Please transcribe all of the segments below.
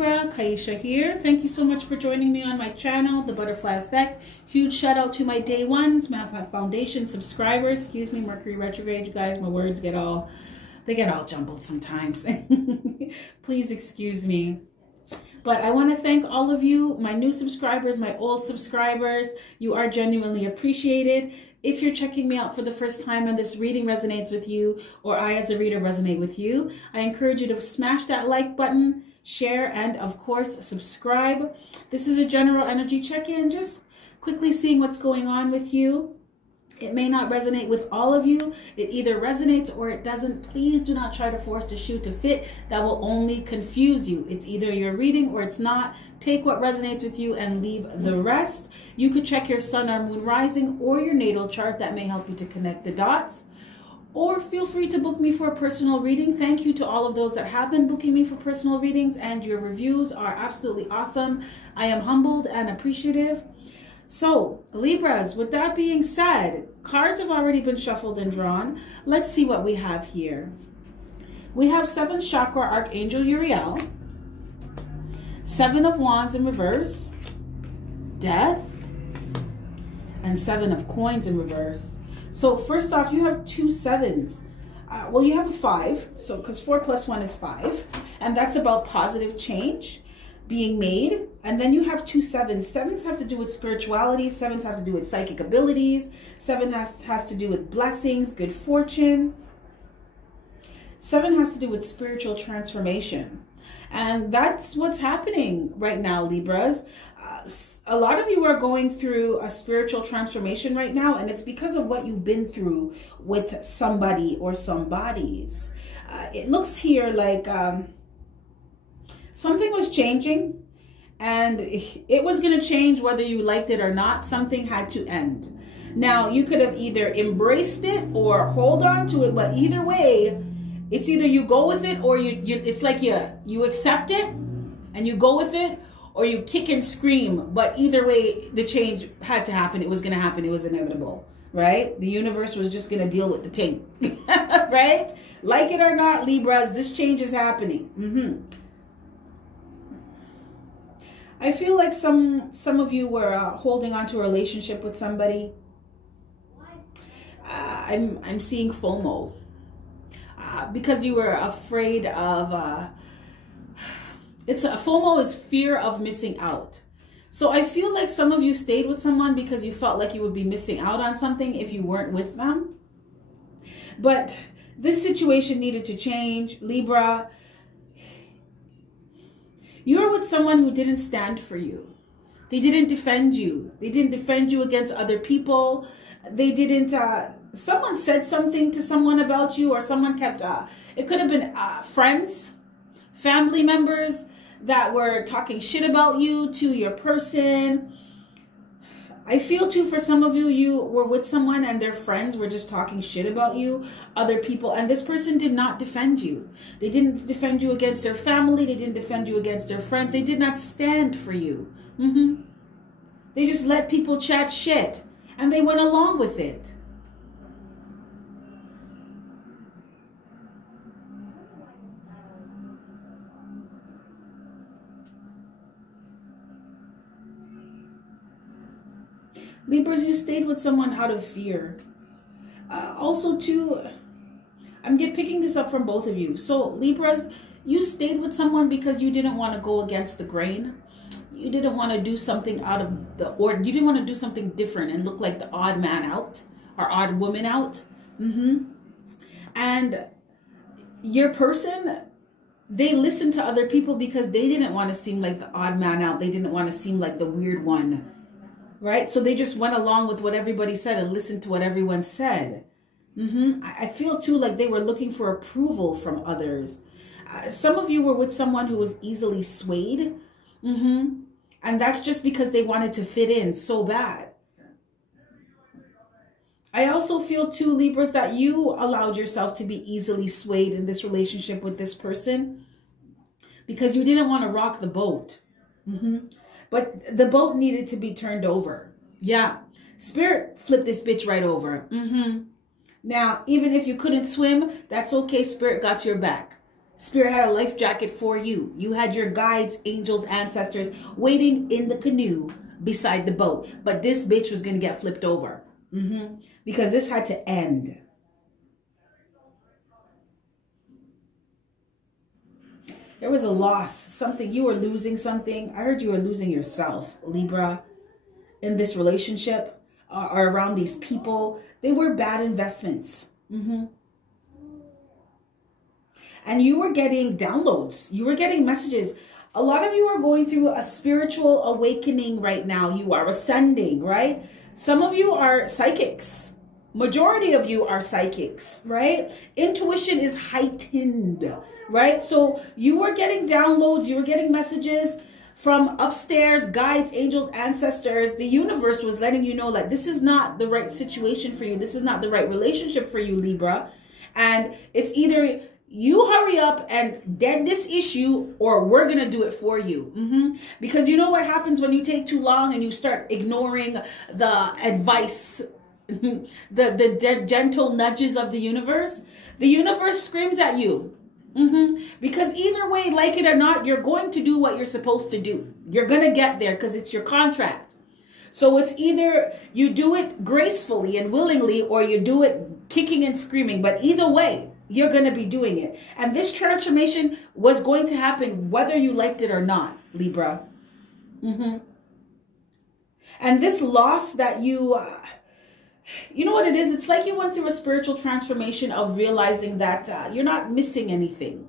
Libra, Kaisha here. Thank you so much for joining me on my channel, The Butterfly Effect. Huge shout out to my day ones, my foundation subscribers. Excuse me, Mercury retrograde, you guys, my words get all jumbled sometimes. Please excuse me. But I want to thank all of you, my new subscribers, my old subscribers. You are genuinely appreciated. If you're checking me out for the first time and this reading resonates with you, or I as a reader resonate with you, I encourage you to smash that like button, share, and of course, subscribe. This is a general energy check-in, just quickly seeing what's going on with you. It may not resonate with all of you. It either resonates or it doesn't. Please do not try to force the shoe to fit. That will only confuse you. It's either your reading or it's not. Take what resonates with you and leave the rest. You could check your sun or moon rising or your natal chart. That may help you to connect the dots. Or feel free to book me for a personal reading. Thank you to all of those that have been booking me for personal readings, and your reviews are absolutely awesome. I am humbled and appreciative. So, Libras, with that being said, cards have already been shuffled and drawn. Let's see what we have here. We have 7th Chakra Archangel Uriel, 7 of Wands in reverse, Death, and 7 of Coins in reverse. So first off, you have 2 7s. Well, you have a 5, so because 4 plus 1 is 5, and that's about positive change being made. And then you have 2 7s. 7s have to do with spirituality. 7s have to do with psychic abilities. 7 has to do with blessings, good fortune. 7 has to do with spiritual transformation. And that's what's happening right now, Libras. A lot of you are going through a spiritual transformation right now, and it's because of what you've been through with somebody or somebodies. It looks here like something was changing, and it was going to change whether you liked it or not. Something had to end. Now, you could have either embraced it or hold on to it, but either way, it's either you go with it or it's like you accept it and you go with it, or you kick and scream. But either way, the change had to happen. It was going to happen. It was inevitable, right? The universe was just going to deal with the thing, right? Like it or not, Libras, this change is happening. I feel like some of you were holding on to a relationship with somebody. I'm seeing FOMO because you were afraid of. FOMO is fear of missing out. So I feel like some of you stayed with someone because you felt like you would be missing out on something if you weren't with them. But this situation needed to change, Libra. You're with someone who didn't stand for you. They didn't defend you. They didn't defend you against other people. They didn't, someone said something to someone about you, or someone kept, it could have been friends, family members that were talking shit about you to your person. I feel too, for some of you, you were with someone and their friends were just talking shit about you, other people, and this person did not defend you. They didn't defend you against their family. They didn't defend you against their friends. They did not stand for you. They just let people chat shit and they went along with it. Libras, you stayed with someone out of fear. Also, too, I'm picking this up from both of you. So, Libras, you stayed with someone because you didn't want to go against the grain. You didn't want to do something out of the order. You didn't want to do something different and look like the odd man out or odd woman out. And your person, they listened to other people because they didn't want to seem like the odd man out. They didn't want to seem like the weird one. Right? So they just went along with what everybody said and listened to what everyone said. I feel too like they were looking for approval from others. Some of you were with someone who was easily swayed. And that's just because they wanted to fit in so bad. I also feel too, Libras, that you allowed yourself to be easily swayed in this relationship with this person because you didn't want to rock the boat. But the boat needed to be turned over. Yeah. Spirit flipped this bitch right over. Now, even if you couldn't swim, that's okay. Spirit got your back. Spirit had a life jacket for you. You had your guides, angels, ancestors waiting in the canoe beside the boat. But this bitch was going to get flipped over. Because this had to end. There was a loss. Something. You were losing something. I heard you were losing yourself, Libra, in this relationship or around these people. They were bad investments. And you were getting downloads. You were getting messages. A lot of you are going through a spiritual awakening right now. You are ascending, right? Some of you are psychics. Majority of you are psychics, right? Intuition is heightened, right? So you were getting downloads. You were getting messages from upstairs, guides, angels, ancestors. The universe was letting you know that this is not the right situation for you. This is not the right relationship for you, Libra. And it's either you hurry up and dead this issue, or we're going to do it for you. Because you know what happens when you take too long and you start ignoring the advice, the gentle nudges of the universe? The universe screams at you. Because either way, like it or not, you're going to do what you're supposed to do. You're going to get there because it's your contract. So it's either you do it gracefully and willingly, or you do it kicking and screaming. But either way, you're going to be doing it. And this transformation was going to happen whether you liked it or not, Libra. And this loss that you know what it is? It's like you went through a spiritual transformation of realizing that you're not missing anything.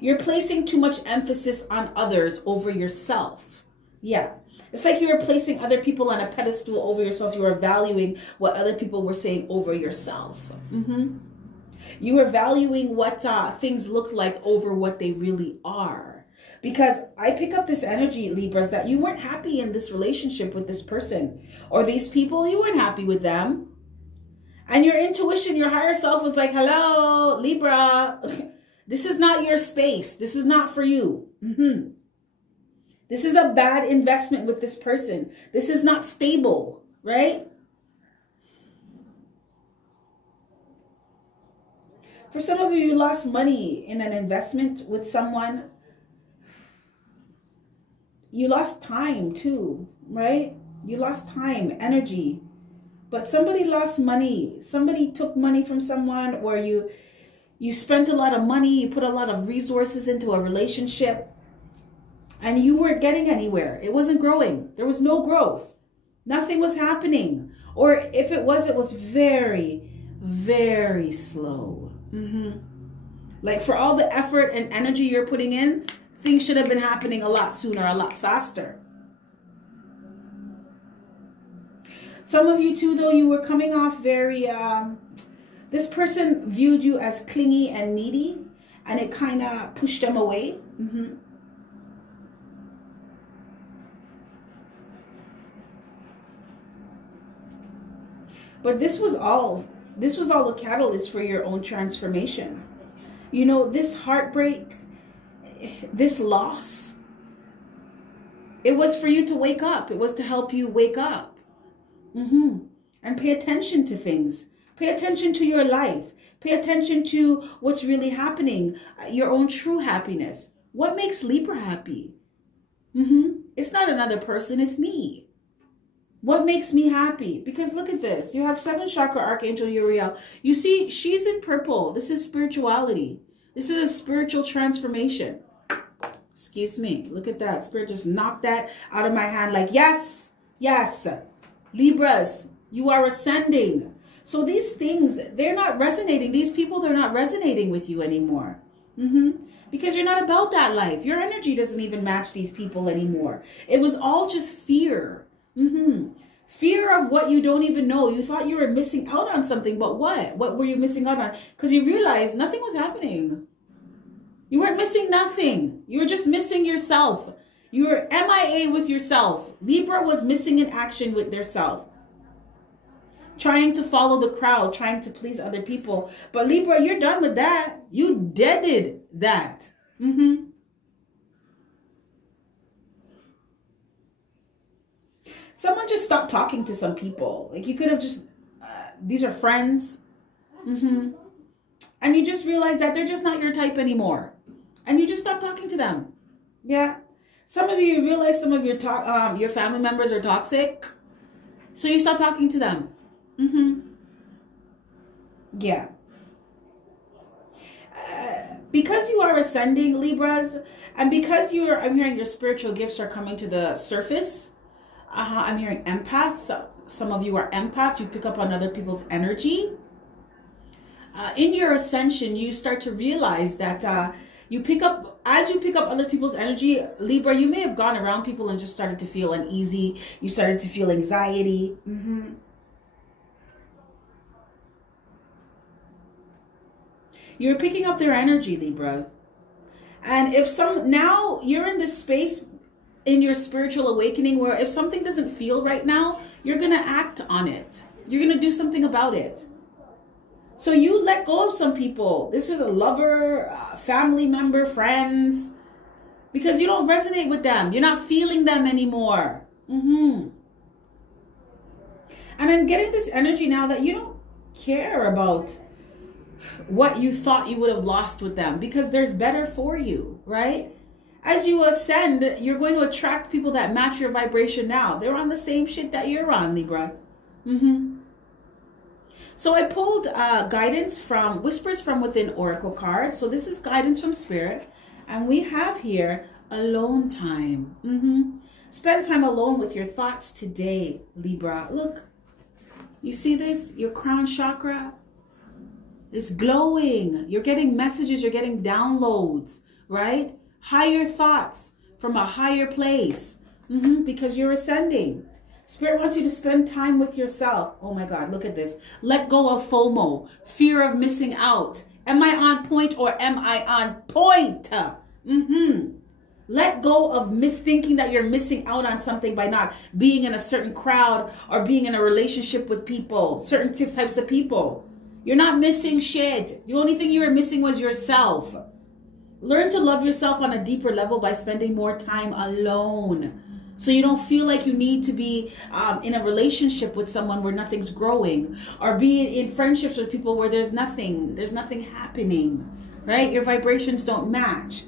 You're placing too much emphasis on others over yourself. Yeah. It's like you were placing other people on a pedestal over yourself. You were valuing what other people were saying over yourself. You were valuing what things look like over what they really are. Because I pick up this energy, Libras, that you weren't happy in this relationship with this person or these people. You weren't happy with them. And your intuition, your higher self was like, hello, Libra, this is not your space. This is not for you. This is a bad investment with this person. This is not stable, right? For some of you, you lost money in an investment with someone. You lost time too, right? You lost time, energy. But somebody lost money. Somebody took money from someone, or you spent a lot of money. You put a lot of resources into a relationship. And you weren't getting anywhere. It wasn't growing. There was no growth. Nothing was happening. Or if it was very, very slow. Like for all the effort and energy you're putting in, things should have been happening a lot sooner, a lot faster. Some of you too, though, you were coming off very, this person viewed you as clingy and needy, and it kind of pushed them away. But this was all the catalyst for your own transformation. You know, this heartbreak, this loss, it was for you to wake up. It was to help you wake up. And pay attention to things. Pay attention to your life. Pay attention to what's really happening. Your own true happiness. What makes Libra happy? It's not another person. It's me. What makes me happy? Because look at this. You have 7th chakra Archangel Uriel. You see, she's in purple. This is spirituality. This is a spiritual transformation. Excuse me. Look at that. Spirit just knocked that out of my hand like, yes, yes. Libras, you are ascending. So these things, they're not resonating. These people, they're not resonating with you anymore. Because you're not about that life. Your energy doesn't even match these people anymore. It was all just fear. Fear of what you don't even know. You thought you were missing out on something, but what? What were you missing out on? Because you realized nothing was happening. You weren't missing nothing. You were just missing yourself. You were MIA with yourself. Libra was missing in action with their self. Trying to follow the crowd, trying to please other people. But Libra, you're done with that. You deaded that. Someone just stopped talking to some people. Like you could have just, these are friends. And you just realize that they're just not your type anymore. And you just stop talking to them. Yeah. Some of you realize some of your family members are toxic. So you stop talking to them. Yeah. Because you are ascending, Libras, and because I'm hearing your spiritual gifts are coming to the surface. I'm hearing empaths. Some of you are empaths. You pick up on other people's energy. In your ascension, you start to realize that as you pick up other people's energy, Libra, you may have gone around people and just started to feel uneasy. You started to feel anxiety. You're picking up their energy, Libras. And now you're in this space in your spiritual awakening where if something doesn't feel right now, you're going to act on it. You're going to do something about it. So you let go of some people. This is a lover, family member, friends, because you don't resonate with them. You're not feeling them anymore. And I'm getting this energy now that you don't care about what you thought you would have lost with them because there's better for you, right? As you ascend, you're going to attract people that match your vibration now. They're on the same shit that you're on, Libra. So I pulled guidance from Whispers from Within Oracle cards. So this is guidance from Spirit. And we have here alone time. Spend time alone with your thoughts today, Libra. Look, you see this? Your crown chakra is glowing. You're getting messages. You're getting downloads, right? Higher thoughts from a higher place because you're ascending. Spirit wants you to spend time with yourself. Oh my God, look at this. Let go of FOMO, fear of missing out. Am I on point or am I on point? Let go of thinking that you're missing out on something by not being in a certain crowd or being in a relationship with people, certain types of people. You're not missing shit. The only thing you were missing was yourself. Learn to love yourself on a deeper level by spending more time alone. So you don't feel like you need to be in a relationship with someone where nothing's growing, or be in friendships with people where there's nothing happening, right? Your vibrations don't match.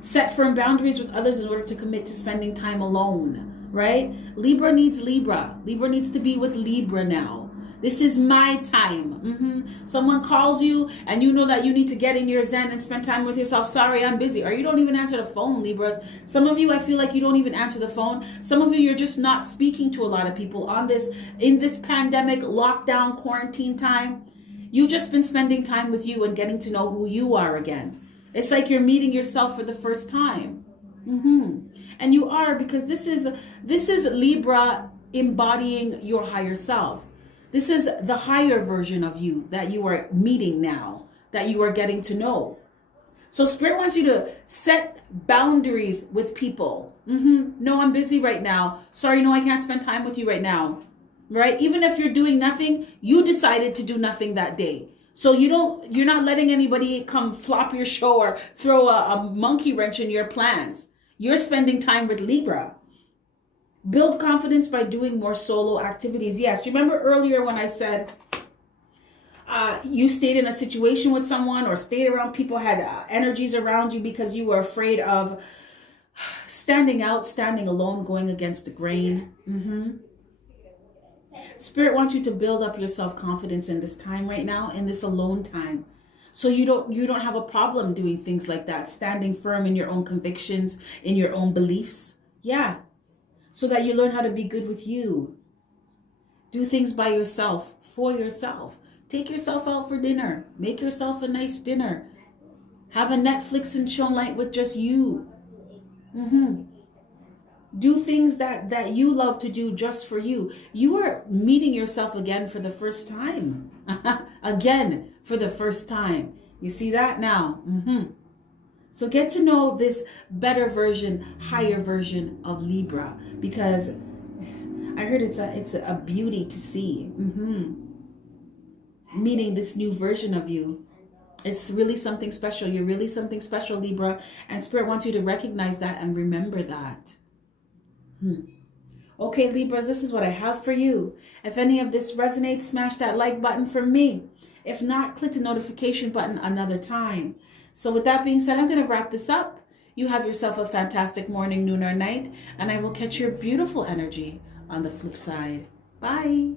Set firm boundaries with others in order to commit to spending time alone, right? Libra needs Libra. Libra needs to be with Libra now. This is my time. Someone calls you and you know that you need to get in your zen and spend time with yourself. Sorry, I'm busy. Or you don't even answer the phone, Libras. Some of you, I feel like you don't even answer the phone. Some of you, you're just not speaking to a lot of people in this pandemic, lockdown, quarantine time. You've just been spending time with you and getting to know who you are again. It's like you're meeting yourself for the first time. And you are, because this is Libra embodying your higher self. This is the higher version of you that you are meeting now, that you are getting to know. So Spirit wants you to set boundaries with people. No, I'm busy right now. Sorry, no, I can't spend time with you right now. Right? Even if you're doing nothing, you decided to do nothing that day. So you're not letting anybody come flop your show or throw a monkey wrench in your plans. You're spending time with Libra. Build confidence by doing more solo activities. Yes, remember earlier when I said you stayed in a situation with someone or stayed around people, had energies around you because you were afraid of standing out, standing alone, going against the grain. Spirit wants you to build up your self-confidence in this time right now, in this alone time. So you don't have a problem doing things like that, standing firm in your own convictions, in your own beliefs. Yeah. So that you learn how to be good with you. Do things by yourself, for yourself. Take yourself out for dinner. Make yourself a nice dinner. Have a Netflix and chill night with just you. Do things that you love to do just for you. You are meeting yourself again for the first time. Again, for the first time. You see that now? So get to know this better version, higher version of Libra, because I heard it's a beauty to see. Meeting this new version of you. It's really something special. You're really something special, Libra. And Spirit wants you to recognize that and remember that. Okay, Libras, this is what I have for you. If any of this resonates, smash that like button for me. If not, click the notification button another time. So with that being said, I'm going to wrap this up. You have yourself a fantastic morning, noon, or night, and I will catch your beautiful energy on the flip side. Bye.